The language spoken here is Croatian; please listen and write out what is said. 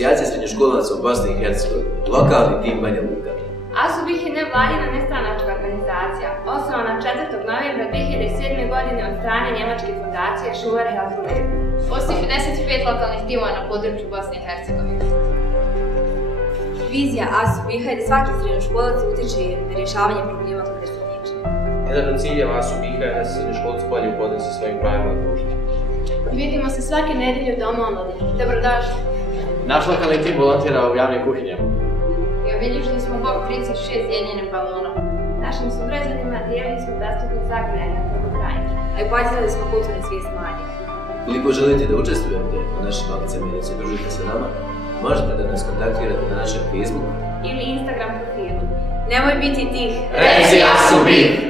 Asocijacija srednjoškolaca u Bosni i Hercegovini, lokalni tim Banja Luka. ASUBIH je nevladina nestranačka organizacija, osnovana 4. novembra 2007. godine od strane njemačke fondacije Schuler Health Lab. Postoji 55 lokalnih timova na području Bosne i Hercegovine. Vizija ASUBIH je da svaki srednjoškolac utiče na rješavanje problema koje se tiče. Jedan od ciljeva ASUBIH je da se srednjoškolac bolje upozna sa svojim pravima u društvu. Vidimo se svake nedelje u Domu omladine. Dobrodošli! Naš lokalni tim volontira u javnim kuhinjama. I obilježili smo bok 36 dijeljenim balonom. Našim sugrađanima dijelili smo besplatne zagrljanja preko krajnja, a i podizali smo kulturne svijest mladih. Ukoliko želite da učestvujete u našim akcijama i da se družite sa nama, možete da nas kontaktirate na našem Facebook ili Instagram profilu. Nemoj biti tih! Reci ASUBIH!